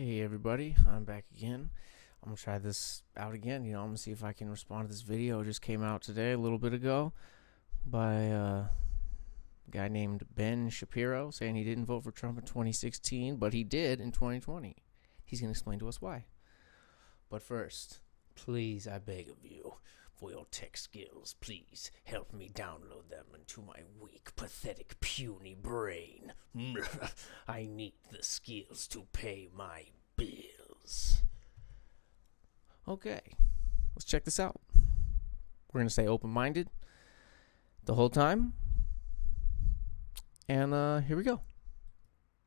Hey everybody, I'm back again. I'm gonna try this out again. I'm gonna see if I can respond to this video. It just came out today, a little bit ago, by a guy named Ben Shapiro saying he didn't vote for Trump in 2016, but he did in 2020. He's gonna explain to us why. But first, please, I beg of you, for your tech skills, please help me download them into my weak, pathetic, puny brain. I need the skills to pay my bills. Okay, let's check this out. We're going to stay open-minded the whole time. And here we go.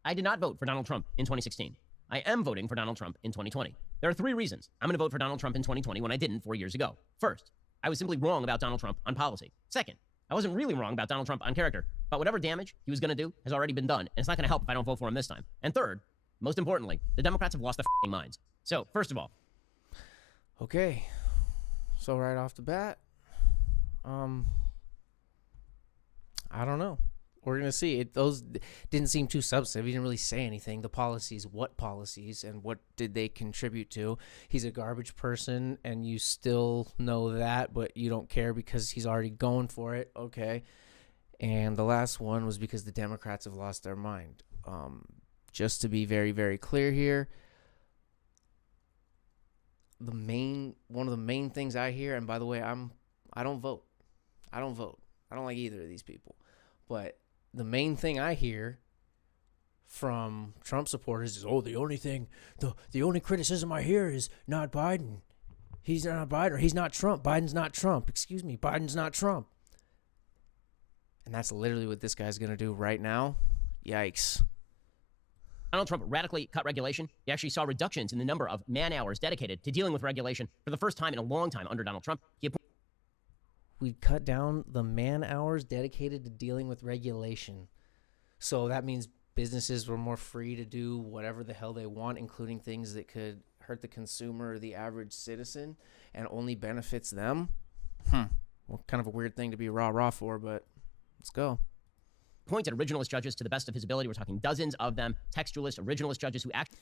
I did not vote for Donald Trump in 2016. I am voting for Donald Trump in 2020. There are three reasons I'm going to vote for Donald Trump in 2020 when I didn't 4 years ago. First, I was simply wrong about Donald Trump on policy. Second, I wasn't really wrong about Donald Trump on character, but whatever damage he was going to do has already been done, and it's not going to help if I don't vote for him this time. And third, most importantly, the Democrats have lost their minds. So, first of all. Okay, so right off the bat, I don't know. We're going to see. Those didn't seem too substantive. He didn't really say anything. The policies, what policies, and what did they contribute to? He's a garbage person, and you still know that, but you don't care because he's already going for it. Okay. And the last one was because the Democrats have lost their mind. Just to be very, very clear here, one of the main things I hear, and by the way, I don't vote. I don't like either of these people. But the main thing I hear from Trump supporters is, the only criticism I hear is not Biden. He's not Biden, or he's not Trump. Biden's not Trump. Excuse me, Biden's not Trump. And that's literally what this guy's going to do right now. Yikes. Donald Trump radically cut regulation. He actually saw reductions in the number of man-hours dedicated to dealing with regulation for the first time in a long time under Donald Trump. We cut down the man-hours dedicated to dealing with regulation. So that means businesses were more free to do whatever the hell they want, including things that could hurt the consumer or the average citizen and only benefits them. Well, kind of a weird thing to be rah-rah for, but let's go. Appointed originalist judges to the best of his ability. We're talking dozens of them. Textualist, originalist judges who act.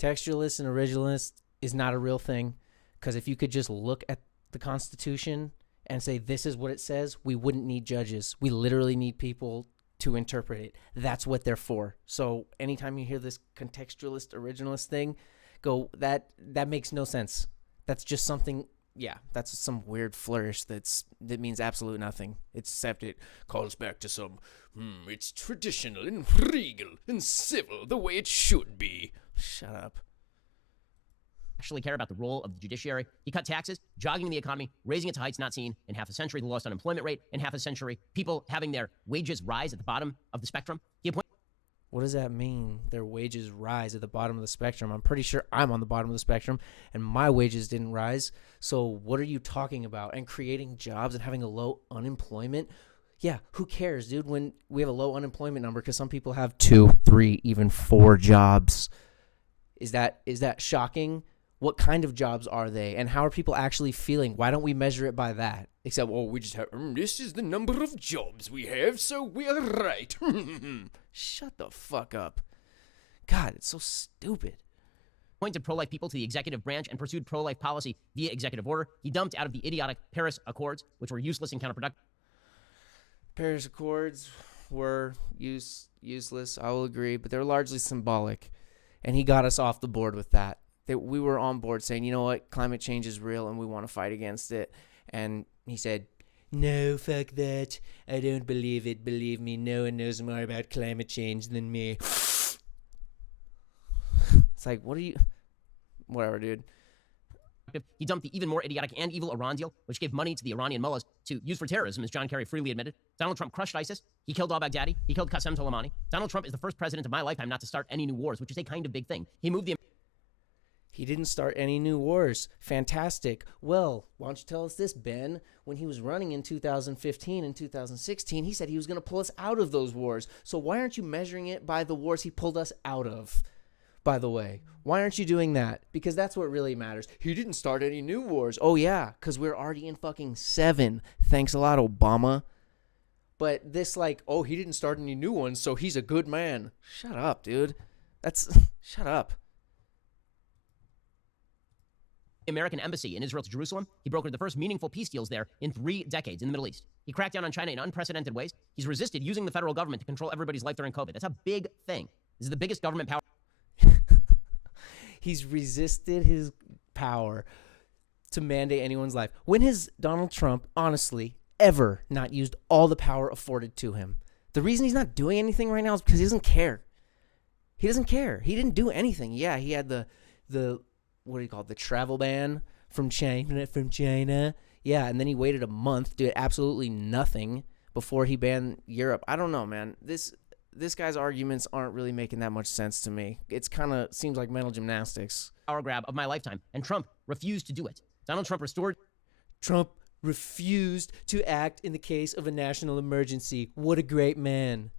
Textualist and originalist is not a real thing, because if you could just look at the Constitution and say this is what it says, we wouldn't need judges. We literally need people to interpret it. That's what they're for. So anytime you hear this contextualist, originalist thing, go, that makes no sense. That's just something, that's some weird flourish that means absolute nothing, except it calls back to some, it's traditional and regal and civil, the way it should be. Shut up. Actually care about the role of the judiciary. He cut taxes, jogging the economy, raising it to heights not seen in half a century, the lowest unemployment rate in half a century, people having their wages rise at the bottom of the spectrum. What does that mean? Their wages rise at the bottom of the spectrum? I'm pretty sure I'm on the bottom of the spectrum and my wages didn't rise. So what are you talking about? And creating jobs and having a low unemployment? Yeah, who cares, dude, when we have a low unemployment number because some people have 2, 3, even 4 jobs. Is that shocking? What kind of jobs are they? And how are people actually feeling? Why don't we measure it by that? Except, we just have, this is the number of jobs we have, so we are right. Shut the fuck up. God, it's so stupid. Appointed pro-life people to the executive branch and pursued pro-life policy via executive order. He dumped out of the idiotic Paris Accords, which were useless and counterproductive. Paris Accords were useless, I will agree, but they're largely symbolic. And he got us off the board with that. We were on board saying, you know what, climate change is real and we want to fight against it. And he said, no, fuck that. I don't believe it. Believe me, no one knows more about climate change than me. It's like, whatever, dude. He dumped the even more idiotic and evil Iran deal, which gave money to the Iranian mullahs to use for terrorism, as John Kerry freely admitted. Donald Trump crushed ISIS. He killed al-Baghdadi. He killed Qasem Soleimani. Donald Trump is the first president of my lifetime not to start any new wars, which is a kind of big thing. He didn't start any new wars. Fantastic. Well, why don't you tell us this, Ben? When he was running in 2015 and 2016, he said he was going to pull us out of those wars. So why aren't you measuring it by the wars he pulled us out of? By the way, why aren't you doing that? Because that's what really matters. He didn't start any new wars. Oh, yeah, because we're already in fucking 7. Thanks a lot, Obama. But this he didn't start any new ones, so he's a good man. Shut up, dude. Shut up. American embassy in Israel to Jerusalem. He brokered the first meaningful peace deals there in 3 decades in the Middle East. He cracked down on China in unprecedented ways. He's resisted using the federal government to control everybody's life during COVID. That's a big thing. This is the biggest government power. He's resisted his power to mandate anyone's life. When has Donald Trump, honestly, ever not used all the power afforded to him? The reason he's not doing anything right now is because he doesn't care. He doesn't care. He didn't do anything. Yeah, he had the what do you call it? The travel ban from China. Yeah, and then he waited a month, did absolutely nothing before he banned Europe. I don't know, man. This guy's arguments aren't really making that much sense to me. It's kind of seems like mental gymnastics. Power grab of my lifetime, and Trump refused to do it. Donald Trump refused to act in the case of a national emergency. What a great man.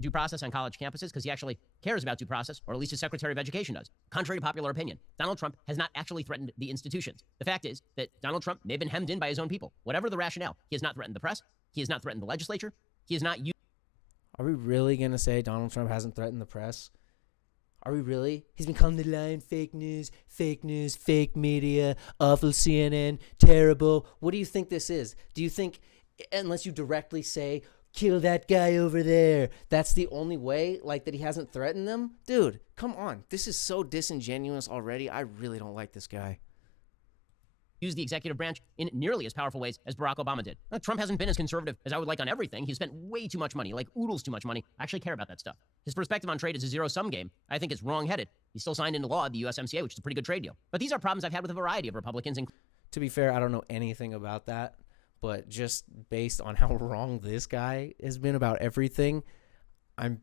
Due process on college campuses because he actually cares about due process, or at least his Secretary of Education does. Contrary to popular opinion, Donald Trump has not actually threatened the institutions. The fact is that Donald Trump may have been hemmed in by his own people. Whatever the rationale, he has not threatened the press. He has not threatened the legislature. He has not used. Are we really going to say Donald Trump hasn't threatened the press? Are we really? He's been calling the line fake news, fake media, awful CNN, terrible. What do you think this is? Do you think, unless you directly say, kill that guy over there, that's the only way, like, that he hasn't threatened them? Dude, come on. This is so disingenuous already. I really don't like this guy. Use the executive branch in nearly as powerful ways as Barack Obama did. Trump hasn't been as conservative as I would like on everything. He's spent way too much money, like oodles too much money. I actually care about that stuff. His perspective on trade is a zero-sum game. I think it's wrong-headed. He still signed into law the USMCA, which is a pretty good trade deal. But these are problems I've had with a variety of Republicans. To be fair, I don't know anything about that, but just based on how wrong this guy has been about everything, I'm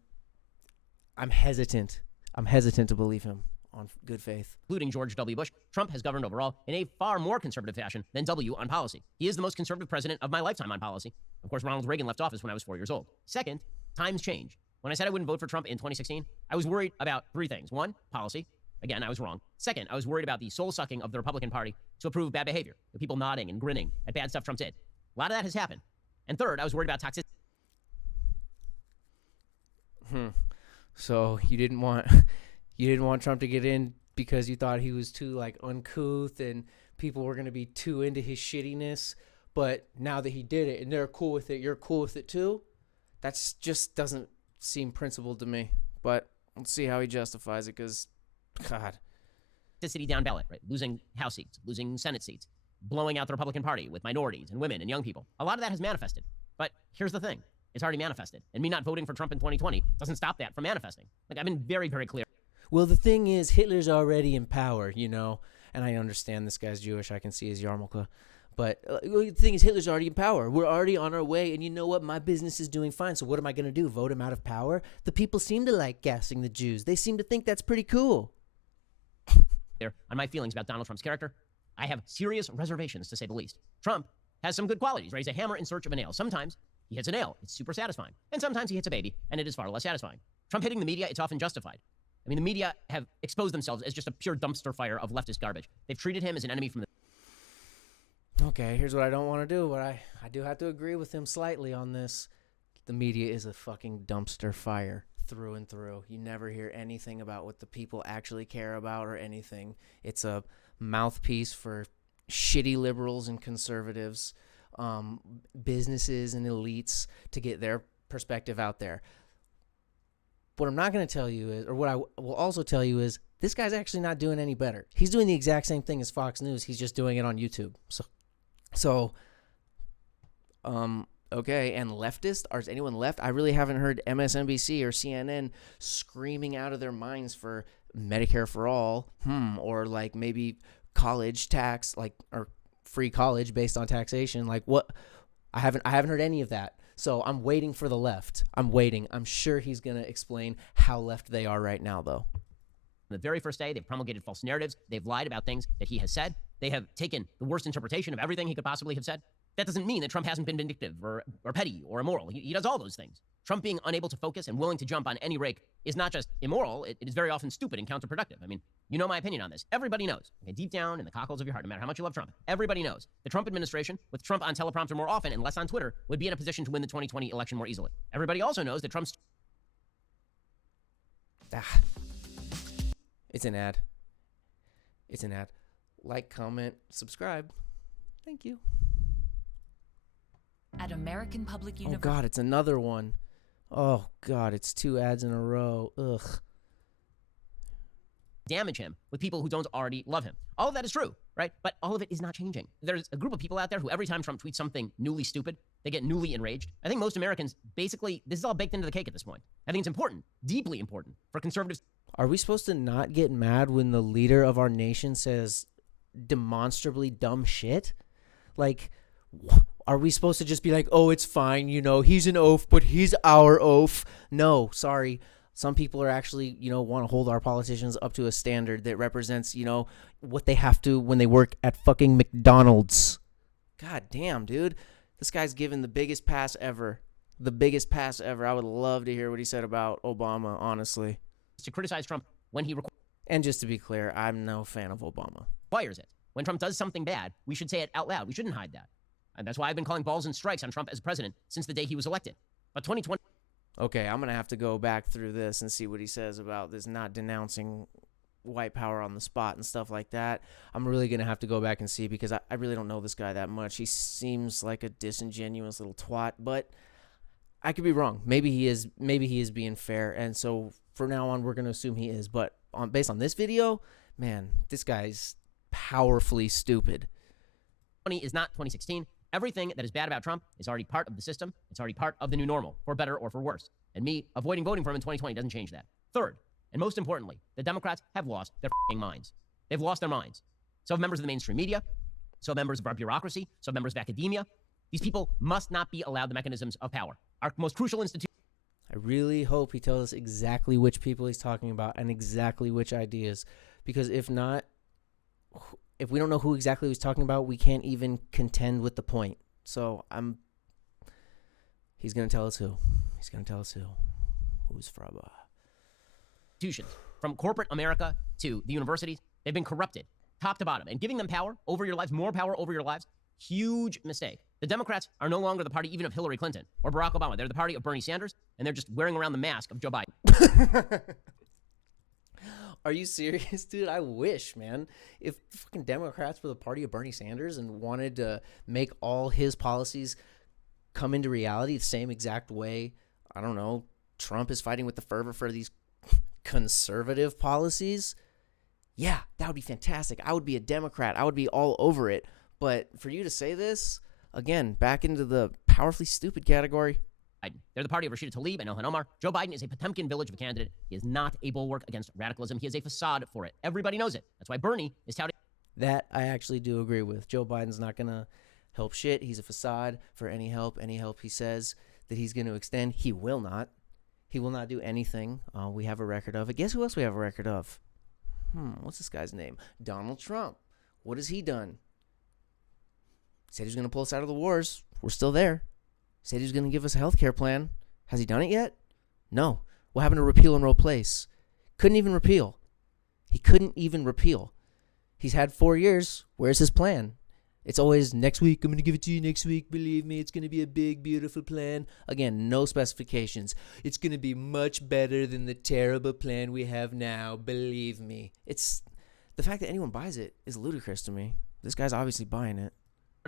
hesitant. I'm hesitant to believe him on good faith. Including George W. Bush, Trump has governed overall in a far more conservative fashion than W on policy. He is the most conservative president of my lifetime on policy. Of course, Ronald Reagan left office when I was 4 years old. Second, times change. When I said I wouldn't vote for Trump in 2016, I was worried about 3 things. 1, policy. Again, I was wrong. Second, I was worried about the soul-sucking of the Republican Party to approve bad behavior, the people nodding and grinning at bad stuff Trump did. A lot of that has happened. And third, I was worried about toxicity. So you didn't want Trump to get in because you thought he was too, like, uncouth and people were going to be too into his shittiness. But now that he did it and they're cool with it, you're cool with it too? That's just doesn't seem principled to me. But let's see how he justifies it, because, God. City down ballot, right? Losing House seats, losing Senate seats, blowing out the Republican Party with minorities and women and young people. A lot of that has manifested. But here's the thing. It's already manifested. And me not voting for Trump in 2020 doesn't stop that from manifesting. Like, I've been very, very clear. Well, the thing is, Hitler's already in power, you know? And I understand this guy's Jewish. I can see his yarmulke. But the thing is, Hitler's already in power. We're already on our way. And you know what? My business is doing fine. So what am I going to do? Vote him out of power? The people seem to like gassing the Jews. They seem to think that's pretty cool. There, on my feelings about Donald Trump's character, I have serious reservations, to say the least. Trump has some good qualities, right? He's a hammer in search of a nail. Sometimes he hits a nail. It's super satisfying. And sometimes he hits a baby, and it is far less satisfying. Trump hitting the media, it's often justified. I mean, the media have exposed themselves as just a pure dumpster fire of leftist garbage. They've treated him as an enemy from the... Okay, here's what I don't want to do, but I do have to agree with him slightly on this. The media is a fucking dumpster fire through and through. You never hear anything about what the people actually care about or anything. It's a mouthpiece for shitty liberals and conservatives, businesses and elites to get their perspective out there. What I'm not going to tell you is, or what I will also tell you is, this guy's actually not doing any better. He's doing the exact same thing as Fox News. He's just doing it on YouTube. Okay, and leftist? Is anyone left? I really haven't heard MSNBC or CNN screaming out of their minds for Medicare for all, or like maybe college tax, like, or free college based on taxation. Like, what? I haven't heard any of that. So I'm waiting for the left. I'm waiting. I'm sure he's going to explain how left they are right now, though. The very first day, they've promulgated false narratives. They've lied about things that he has said. They have taken the worst interpretation of everything he could possibly have said. That doesn't mean that Trump hasn't been vindictive or petty or immoral. He does all those things. Trump being unable to focus and willing to jump on any rake is not just immoral, it is very often stupid and counterproductive. I mean, you know my opinion on this. Everybody knows, okay, deep down in the cockles of your heart, no matter how much you love Trump, everybody knows the Trump administration, with Trump on teleprompter more often and less on Twitter, would be in a position to win the 2020 election more easily. Everybody also knows that Trump's... It's an ad. like, comment, subscribe. Thank you. At American Public Oh, University. God, it's another one. Oh, God, it's 2 ads in a row. Ugh. Damage him with people who don't already love him. All of that is true, right? But all of it is not changing. There's a group of people out there who every time Trump tweets something newly stupid, they get newly enraged. I think most Americans, basically, this is all baked into the cake at this point. I think it's important, deeply important, for conservatives. Are we supposed to not get mad when the leader of our nation says demonstrably dumb shit? Like, are we supposed to just be like, oh, it's fine, you know, he's an oaf, but he's our oaf? No, sorry. Some people are actually, you know, want to hold our politicians up to a standard that represents, you know, what they have to when they work at fucking McDonald's. God damn, dude. This guy's given the biggest pass ever. The biggest pass ever. I would love to hear what he said about Obama, honestly. To criticize Trump when he And just to be clear, I'm no fan of Obama. requires it. When Trump does something bad, we should say it out loud. We shouldn't hide that. And that's why I've been calling balls and strikes on Trump as president since the day he was elected. But 2020... Okay, I'm going to have to go back through this and see what he says about this not denouncing white power on the spot and stuff like that. I'm really going to have to go back and see because I really don't know this guy that much. He seems like a disingenuous little twat, but I could be wrong. Maybe he is being fair, and so for now on, we're going to assume he is. But based on this video, man, this guy's powerfully stupid. 2020 is not 2016. Everything that is bad about Trump is already part of the system. It's already part of the new normal, for better or for worse. And me avoiding voting for him in 2020 doesn't change that. Third, and most importantly, the Democrats have lost their minds. They've lost their minds. So have members of the mainstream media, so have members of our bureaucracy, so have members of academia. These people must not be allowed the mechanisms of power. Our most crucial institution. I really hope he tells us exactly which people he's talking about and exactly which ideas. Because if not, if we don't know who exactly he's talking about, we can't even contend with the point. So he's going to tell us who. He's going to tell us who. Who's Fraba? Institutions, from corporate America to the universities, they've been corrupted, top to bottom. And giving them power over your lives, more power over your lives, huge mistake. The Democrats are no longer the party even of Hillary Clinton or Barack Obama. They're the party of Bernie Sanders, and they're just wearing around the mask of Joe Biden. Are you serious, dude? I wish, man. If fucking Democrats were the party of Bernie Sanders and wanted to make all his policies come into reality the same exact way, I don't know, Trump is fighting with the fervor for these conservative policies, yeah, that would be fantastic. I would be a Democrat. I would be all over it. But for you to say this, again, back into the powerfully stupid category. They're the party of Rashida Tlaib and Ilhan Omar. Joe Biden is a Potemkin village of a candidate. He is not a bulwark against radicalism. He is a facade for it. Everybody knows it. That's why Bernie is touting. That I actually do agree with. Joe Biden's not going to help shit. He's a facade for any help he says that he's going to extend. He will not. He will not do anything. We have a record of it. Guess who else we have a record of? What's this guy's name? Donald Trump. What has he done? Said he was going to pull us out of the wars. We're still there. Said he was going to give us a health care plan. Has he done it yet? No. What happened to repeal and replace? Couldn't even repeal. He couldn't even repeal. He's had 4 years. Where's his plan? It's always, next week, I'm going to give it to you next week. Believe me, it's going to be a big, beautiful plan. Again, no specifications. It's going to be much better than the terrible plan we have now. Believe me. It's the fact that anyone buys it is ludicrous to me. This guy's obviously buying it.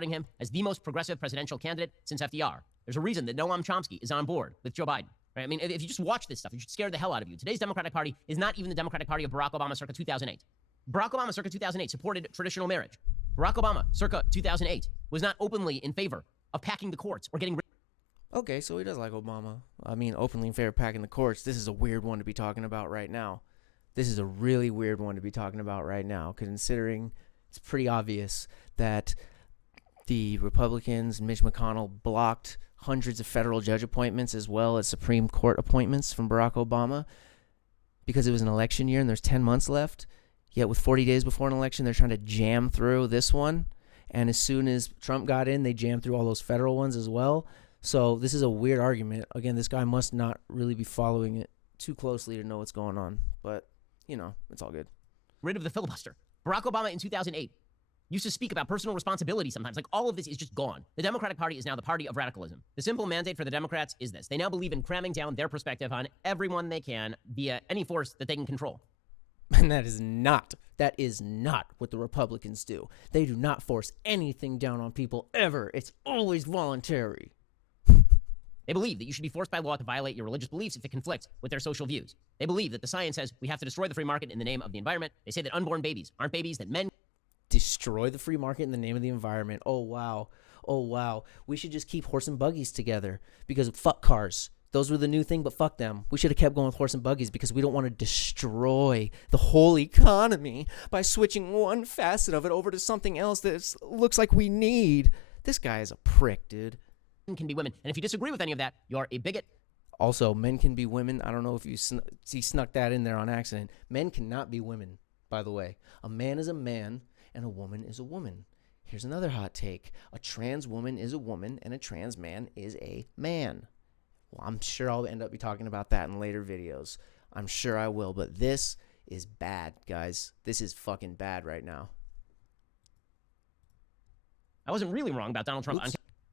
Him as the most progressive presidential candidate since FDR. There's a reason that Noam Chomsky is on board with Joe Biden. Right? I mean, if you just watch this stuff, it should scare the hell out of you. Today's Democratic Party is not even the Democratic Party of Barack Obama circa 2008. Barack Obama circa 2008 supported traditional marriage. Barack Obama circa 2008 was not openly in favor of packing the courts or getting rid. Okay, so he does like Obama. I mean, openly in favor of packing the courts. This is a weird one to be talking about right now. This is a really weird one to be talking about right now, considering it's pretty obvious that the Republicans, Mitch McConnell, blocked hundreds of federal judge appointments as well as Supreme Court appointments from Barack Obama because it was an election year and there's 10 months left. Yet with 40 days before an election, they're trying to jam through this one. And as soon as Trump got in, they jammed through all those federal ones as well. So this is a weird argument. Again, this guy must not really be following it too closely to know what's going on. But, you know, it's all good. Rid of the filibuster. Barack Obama in 2008 used to speak about personal responsibility sometimes. Like, all of this is just gone. The Democratic Party is now the party of radicalism. The simple mandate for the Democrats is this. They now believe in cramming down their perspective on everyone they can via any force that they can control. And that is not what the Republicans do. They do not force anything down on people ever. It's always voluntary. They believe that you should be forced by law to violate your religious beliefs if it conflicts with their social views. They believe that the science says we have to destroy the free market in the name of the environment. They say that unborn babies aren't babies, that men destroy the free market in the name of the environment. Oh, wow. Oh, wow. We should just keep horse and buggies together because fuck cars. Those were the new thing, but fuck them. We should have kept going with horse and buggies because we don't want to destroy the whole economy by switching one facet of it over to something else that looks like we need. This guy is a prick, dude. can be women. And if you disagree with any of that, you're a bigot. Also, men can be women. I don't know if he snuck that in there on accident. Men cannot be women, by the way. A man is a man and a woman is a woman. Here's another hot take. A trans woman is a woman and a trans man is a man. Well, I'm sure I'll end up be talking about that in later videos. I'm sure I will, but this is bad, guys. This is fucking bad right now. I wasn't really wrong about Donald Trump.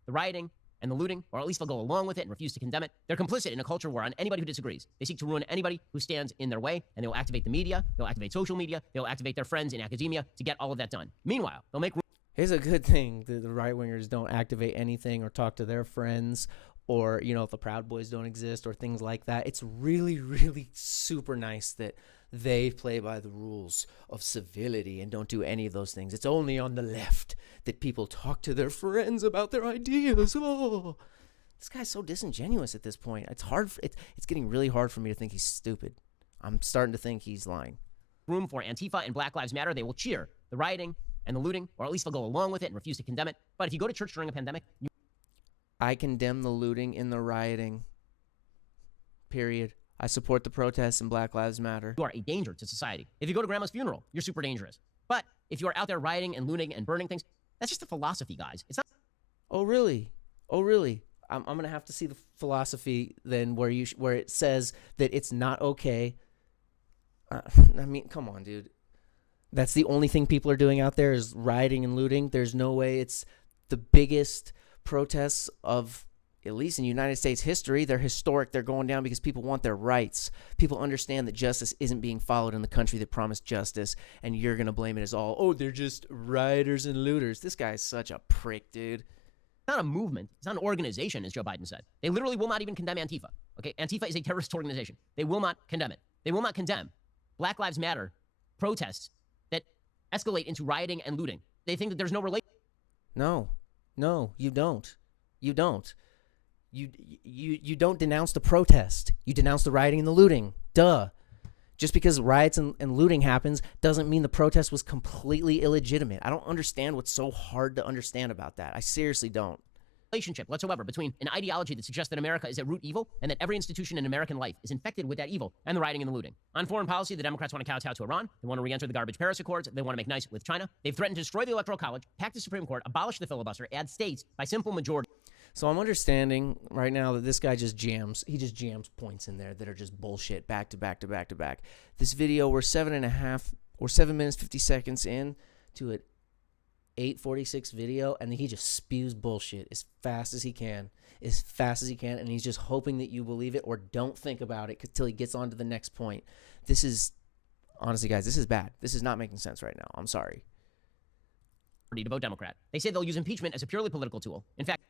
The rioting and the looting, or at least they'll go along with it and refuse to condemn it. They're complicit in a culture war on anybody who disagrees. They seek to ruin anybody who stands in their way, and they'll activate the media, they'll activate social media, they'll activate their friends in academia to get all of that done. Meanwhile, they'll make... Here's a good thing. The right-wingers don't activate anything or talk to their friends, or, you know, if the Proud Boys don't exist or things like that. It's really, really super nice that they play by the rules of civility and don't do any of those things. It's only on the left that people talk to their friends about their ideas. Oh, this guy's so disingenuous at this point. It's hard. It's getting really hard for me to think he's stupid. I'm starting to think he's lying. Room for Antifa and Black Lives Matter. They will cheer the rioting and the looting, or at least they'll go along with it and refuse to condemn it. But if you go to church during a pandemic, I condemn the looting and the rioting. Period. I support the protests and Black Lives Matter. You are a danger to society. If you go to grandma's funeral, you're super dangerous. But if you are out there rioting and looting and burning things, that's just a philosophy, guys. It's not... Oh, really? Oh, really? I'm going to have to see the philosophy then where it says that it's not okay. I mean, come on, dude. That's the only thing people are doing out there is rioting and looting. There's no way. It's the biggest protests of, at least in United States history. They're historic. They're going down because people want their rights. People understand that justice isn't being followed in the country that promised justice, and you're going to blame it as all, oh, they're just rioters and looters. This guy's such a prick, dude. It's not a movement. It's not an organization, as Joe Biden said. They literally will not even condemn Antifa. Okay, Antifa is a terrorist organization. They will not condemn it. They will not condemn Black Lives Matter protests that escalate into rioting and looting. They think that there's no relation. No, you don't. You don't. You don't denounce the protest. You denounce the rioting and the looting. Duh. Just because riots and looting happens doesn't mean the protest was completely illegitimate. I don't understand what's so hard to understand about that. I seriously don't. Relationship whatsoever between an ideology that suggests that America is at root evil and that every institution in American life is infected with that evil and the rioting and the looting. On foreign policy, the Democrats want to kowtow to Iran. They want to re-enter the garbage Paris Accords. They want to make nice with China. They've threatened to destroy the Electoral College, pack the Supreme Court, abolish the filibuster, add states by simple majority. So I'm understanding right now that this guy just jams. He just jams points in there that are just bullshit back to back to back to back. This video, we're 7 minutes 50 seconds in to an 8:46 video, and he just spews bullshit as fast as he can, and he's just hoping that you believe it or don't think about it until he gets on to the next point. This is, honestly, guys, this is bad. This is not making sense right now. I'm sorry. To vote Democrat. They say they'll use impeachment as a purely political tool. In fact,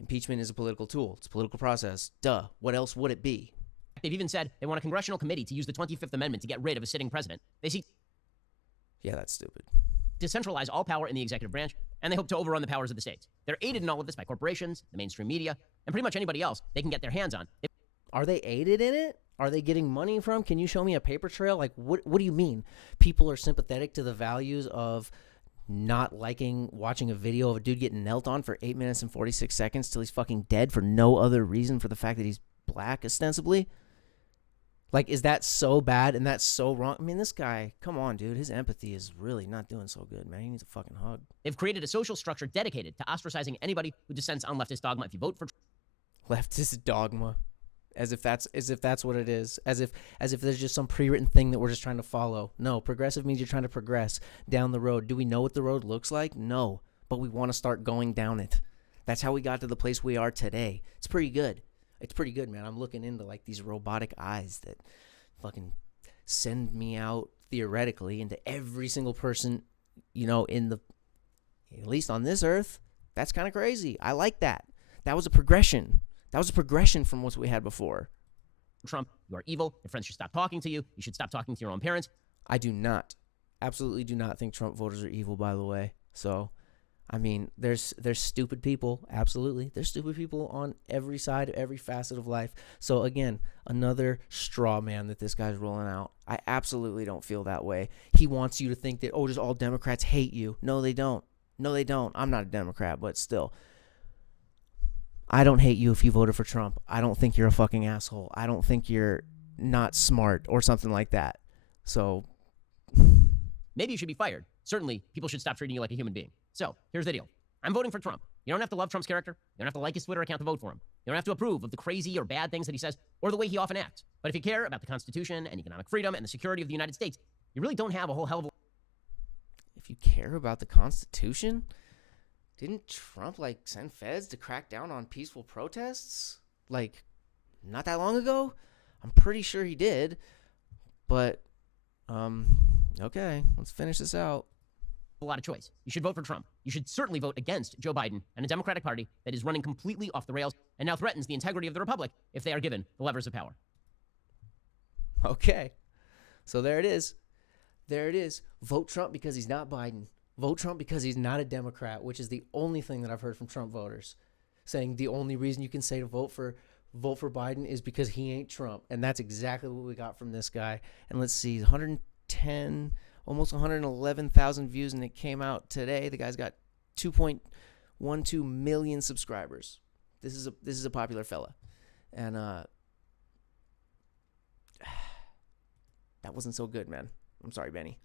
impeachment is a political tool. It's a political process. Duh. What else would it be? They've even said they want a congressional committee to use the 25th Amendment to get rid of a sitting president. They seek... Yeah, that's stupid. ...decentralize all power in the executive branch, and they hope to overrun the powers of the states. They're aided in all of this by corporations, the mainstream media, and pretty much anybody else they can get their hands on. Are they aided in it? Are they getting money from? Can you show me a paper trail? Like, what do you mean? People are sympathetic to the values of not liking watching a video of a dude getting knelt on for 8 minutes and 46 seconds till he's fucking dead for no other reason for the fact that he's black, ostensibly? Like, is that so bad and that's so wrong? I mean, this guy, come on, dude. His empathy is really not doing so good, man. He needs a fucking hug. They've created a social structure dedicated to ostracizing anybody who dissents on leftist dogma. If you vote for leftist dogma, as if that's what it is, as if there's just some pre-written thing that we're just trying to follow. No, progressive means you're trying to progress down the road. Do we know what the road looks like? No, but we want to start going down it. That's how we got to the place we are today. It's pretty good. It's pretty good, man. I'm looking into like these robotic eyes that fucking send me out theoretically into every single person, in the, at least on this earth. That's kind of crazy. I like that. That was a progression. That was a progression from what we had before. Trump, you are evil. Your friends should stop talking to you. You should stop talking to your own parents. I do not, absolutely do not think Trump voters are evil, by the way. So, I mean, there's stupid people. Absolutely. There's stupid people on every side, every facet of life. So, again, another straw man that this guy's rolling out. I absolutely don't feel that way. He wants you to think that, just all Democrats hate you. No, they don't. No, they don't. I'm not a Democrat, but still. I don't hate you if you voted for Trump. I don't think you're a fucking asshole. I don't think you're not smart or something like that. So maybe you should be fired. Certainly, people should stop treating you like a human being. So, here's the deal. I'm voting for Trump. You don't have to love Trump's character. You don't have to like his Twitter account to vote for him. You don't have to approve of the crazy or bad things that he says or the way he often acts. But if you care about the Constitution and economic freedom and the security of the United States, you really don't have a whole hell of a... If you care about the Constitution, didn't Trump, send feds to crack down on peaceful protests? Not that long ago? I'm pretty sure he did. But, okay, let's finish this out. A lot of choice. You should vote for Trump. You should certainly vote against Joe Biden and a Democratic Party that is running completely off the rails and now threatens the integrity of the Republic if they are given the levers of power. Okay. So there it is. There it is. Vote Trump because he's not Biden. Vote Trump because he's not a Democrat, which is the only thing that I've heard from Trump voters, saying the only reason you can say to vote for Biden is because he ain't Trump. And that's exactly what we got from this guy. And let's see, 110, almost 111,000 views, and it came out today. The guy's got 2.12 million subscribers. This is a popular fella. And that wasn't so good, man. I'm sorry, Benny.